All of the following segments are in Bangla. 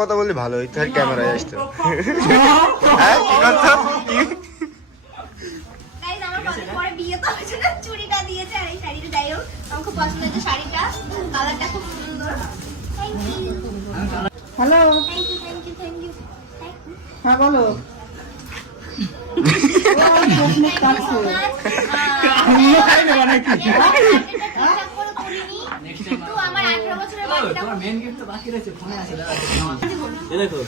কথা বললে ভালো হইতো আর ক্যামেরায় আসতো। হ্যাঁ কি কথা? গাইস আমার কত পরে বিয়ে তো হয়েছে না, চুড়িটা দিয়েছে আর এই শাড়িটা যাই হোক আমার খুব পছন্দ হয়েছে শাড়িটা, কালারটা খুব সুন্দর। Thank you. Hello, thank you thank you thank you. হ্যাঁ বলো। আমার 18 বছরের বাচ্চাটা তোমার মেন গিফট তো বাকি রয়েছে, ফোনে আছে, এই দেখো,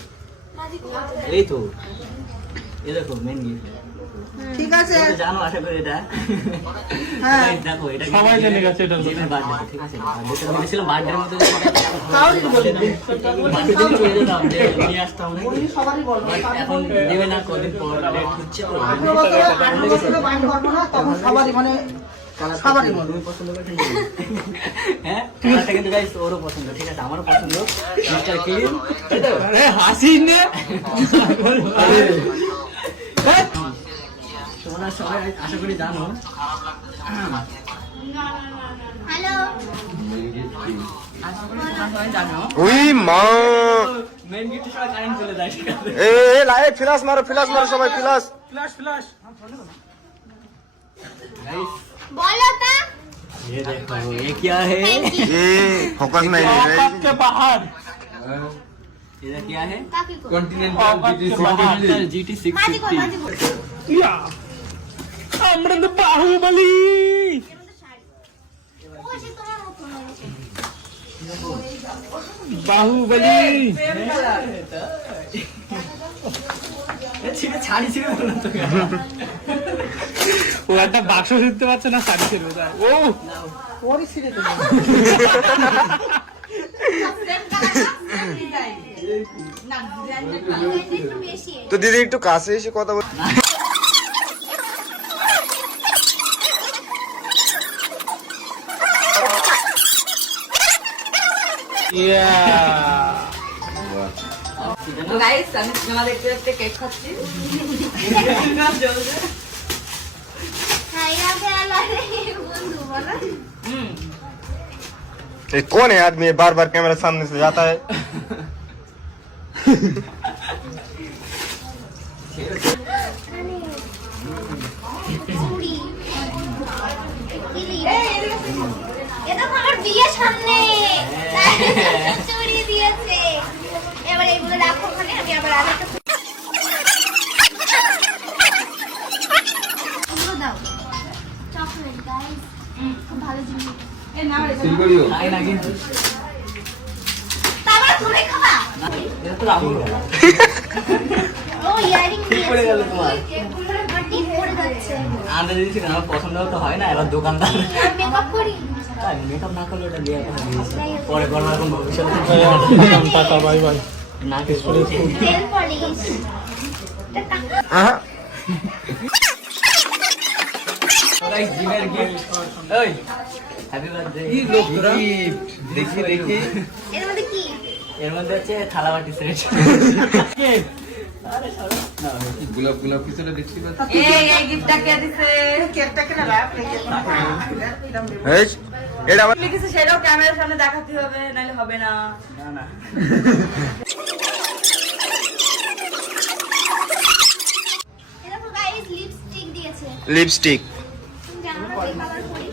এই তো, এই দেখো মেন গিফট। ঠিক আছে, জানো আশা করি এটা। হ্যাঁ দেখো এটা সবাই জেনে গেছে এটা। জিমের বার্থডে, ঠিক আছে? বার্থডে তো বলেছিলাম বার্থডের মধ্যে কাউরি বলি না। বার্থডে দিন চলে যেতাম যে নিয়ে আসতাম নাকি। বলি সবারই বলবো। এখন দেবে না, কদিন পর ডেট হচ্ছে তো। 18 বছরে বাইন্ড করবো না, তখন সবারই মানে সবারই বলবো। তুমি পছন্দ করছেন? হ্যাঁ, কালারটা কিন্তু গাইস ওরও পছন্দ, ঠিক আছে? আমারও পছন্দ। মিস্টার ক্লিন, তাই তো? আরে হাসিস নে। তোমরা সবাই আশা করি জানো। হ্যালো সবাই জানো ওই মা মেন গিফট সবাই কারেন্ট চলে যায়, ঠিক আছে? এ লাই ফ্ল্যাশ মারো সবাই ফ্ল্যাশ। ফ্ল্যাশ। गाइस বলো তা। ये देखो ये क्या है? এ ফোকাস নাই রে। औकात के बाहर। ये क्या है? কাকি কো औकात के बाहर। GT মাঝি কো 650। মাঝি কো या अमृत बाहुबली। ও সে তোমার মতো না। बाहुबली। ये ছিঁড়ে ছাড়ি ছিঁড়ে বললাম তো। ও একটা বাক্স দিতে পারছে না, শাড়ি ছিল তাই। ও ওরই ছিঁড়ে দেবো। সেম কালার একটু বেশি। তো দিদি একটু কাছে এসে কথা বল। ইয়া গাইস আমি সিনেমা দেখতে দেখতে কেক খাচ্ছি। হাইয়া ফেলা রে বন্ধু বলো। ये कौन है आदमी बार बार कैमरा सामने से जाता है? চুড়ি এটা আমার বিয়ের সামনে চুড়ি দিয়েছে। এবার এইগুলো রাখো ওখানে, আমি আবার আরেকটা এগুলো দাও। চকলেট গাইস খুব ভালো জিনিস। খাই না কিন্তু। তারপর তুমি খাবা। এটা তো রামু গেল। ও ইয়ারিং ঠিক পড়ে গেল তোমার। ঠিক পড়ে যাচ্ছে। আনতে দিয়েছি কেন? আমার পছন্দ তো হয় না, এবার দোকানদার মেকআপ করি। মেকআপ না করলে ওটা দিয়ে পরে করবো, এখন ভবিষ্যতে টাটা বাই বাই। না কিছু তেল পলিশ। हाँ गाइस जिमेर गिफ्ट। ओए হ্যাপি বার্থডে। দেখি দেখি এর মধ্যে কি? এর মধ্যে হচ্ছে থালা বাটি সেট। আরে সরো না, গোলাপ পিছনে দেখছি না। এই গিফটটা কে দিছে? কেকটা কেন রাখ রেখে এই এটা আমার লিখেছে, সেটাও ক্যামেরার সামনে দেখাতে হবে, নাহলে হবে না। না না এটা তো গাইস লিপস্টিক দিয়েছে। লিপস্টিক। তুমি জানো না কি কালার করি?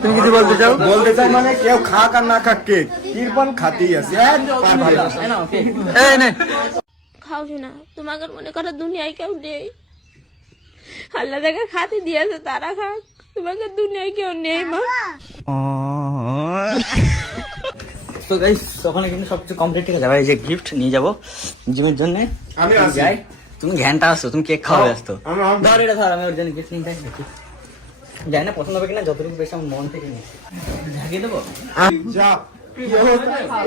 তুমি কিছু বলতে চাও? বলতে চাই মানে কেউ খাক আর না খাক কেক কিরপন খাতেই আছে। তাই না? ওকে এই নে খাও না, তোমাকে মনে করো দুনিয়ায় কেউ নেই। আল্লাহ যাকে খাতে দিয়েছে তারা খাক, তোমাকে দুনিয়ায় কেউ নেই মা। তো গাইস ওখানে কিন্তু সবকিছু কমপ্লিট, ঠিক আছে? এবার এই যে গিফট নিয়ে যাবো জিমের জন্য। আমি আসি। যাই, তুমি ঘ্যানটা আসো, তুমি কেক খাওয়া ব্যস্ত। আমি- ধর এটা ধর, আমি ওর জন্য গিফট নিয়ে যাই নাকি জানি না পছন্দ হবে কিনা, যতটুকু বেশি আমার মন থেকে নিয়েছি ঝাঁকিয়ে দেবো। যা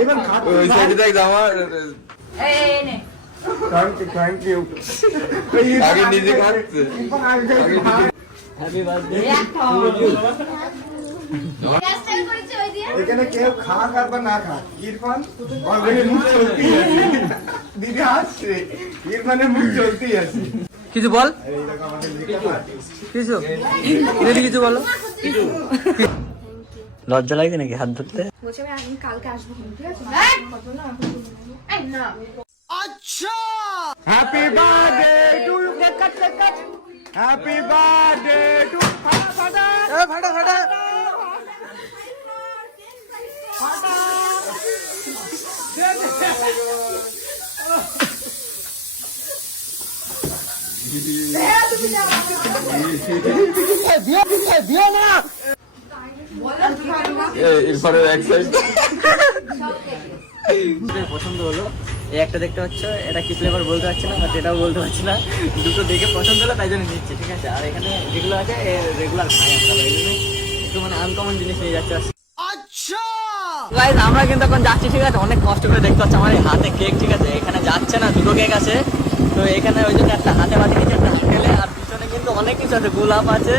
এবার খাট ওই সাইডে দেখ আমার এই নে থ্যাংক ইউ আগে নিজে খাচ্ছে হ্যাপি বার্থডে। হেয়ারস্টাইল করেছে ওই দিয়ে। এখানে কেউ খাক আর বা না খাক ইরফান অলরেডি মুখ চলতেই আছে। দিদি হাসছে, ইরফানের মুখ চলতেই আছে। কিছু বল, এইরকম আমাদের মেকআপ আর্টিস্ট। কিছু দিদি কিছু বলো। লজ্জা লাগছে নাকি হাত ধরতে? বলছি আমি কালকে আসবো, ঠিক আছে? কত না এই না happy birthday to you, cake cut, cake cut. Happy birthday to, ফাটা ফাটা ফাটা ফাটা এরপরে এক সাইড পছন্দ হলো। এই একটা দেখতে পাচ্ছ, এটা কি ফ্লেভার বলতে পারছি না, বাট এটাও বলতে পারছি না। দুটো দেখে পছন্দ হলো তাই জন্য নিচ্ছি, ঠিক আছে? আর এখানে যেগুলো আছে রেগুলার খাই আমরা, এই জন্য একটু মানে আনকমন জিনিস নিয়ে যাচ্ছে। গাইস আমরা কিন্তু এখন যাচ্ছি, ঠিক আছে? অনেক কষ্ট করে দেখতে পাচ্ছি আমার এই হাতে কেক, ঠিক আছে? এখানে যাচ্ছে না, দুটো কেক আছে তো এখানে, ওই জন্য একটা হাতে বাঁধে নিচ্ছে, একটা হোটেলে। আর পিছনে কিন্তু অনেক কিছু আছে, গোলাপ আছে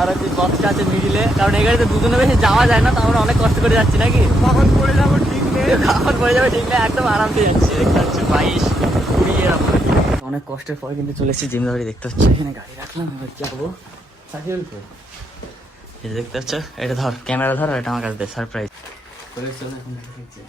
আর কি বক্সটা আছে মিডিলে, কারণ এই গাড়িতে দুজনে বেশি যাওয়া যায় না, তো আমরা অনেক কষ্ট করে যাচ্ছি নাকি। কখন পড়ে যাবো ঠিক নেই, কখন পড়ে যাবে ঠিক নেই, একদম আরামসে যাচ্ছি। দেখতে পাচ্ছি 22-20 এরকম। অনেক কষ্টের পরে কিন্তু চলে এসেছি জিমদাবাড়ি, দেখতে পাচ্ছি এখানে গাড়ি রাখলাম, এবার যাবো সাইকেল তো। এই দেখতে পাচ্ছ, এটা ধর, ক্যামেরা ধর, এটা আমার কাছে দে, সারপ্রাইজ। চলে চলে এখন দেখছি।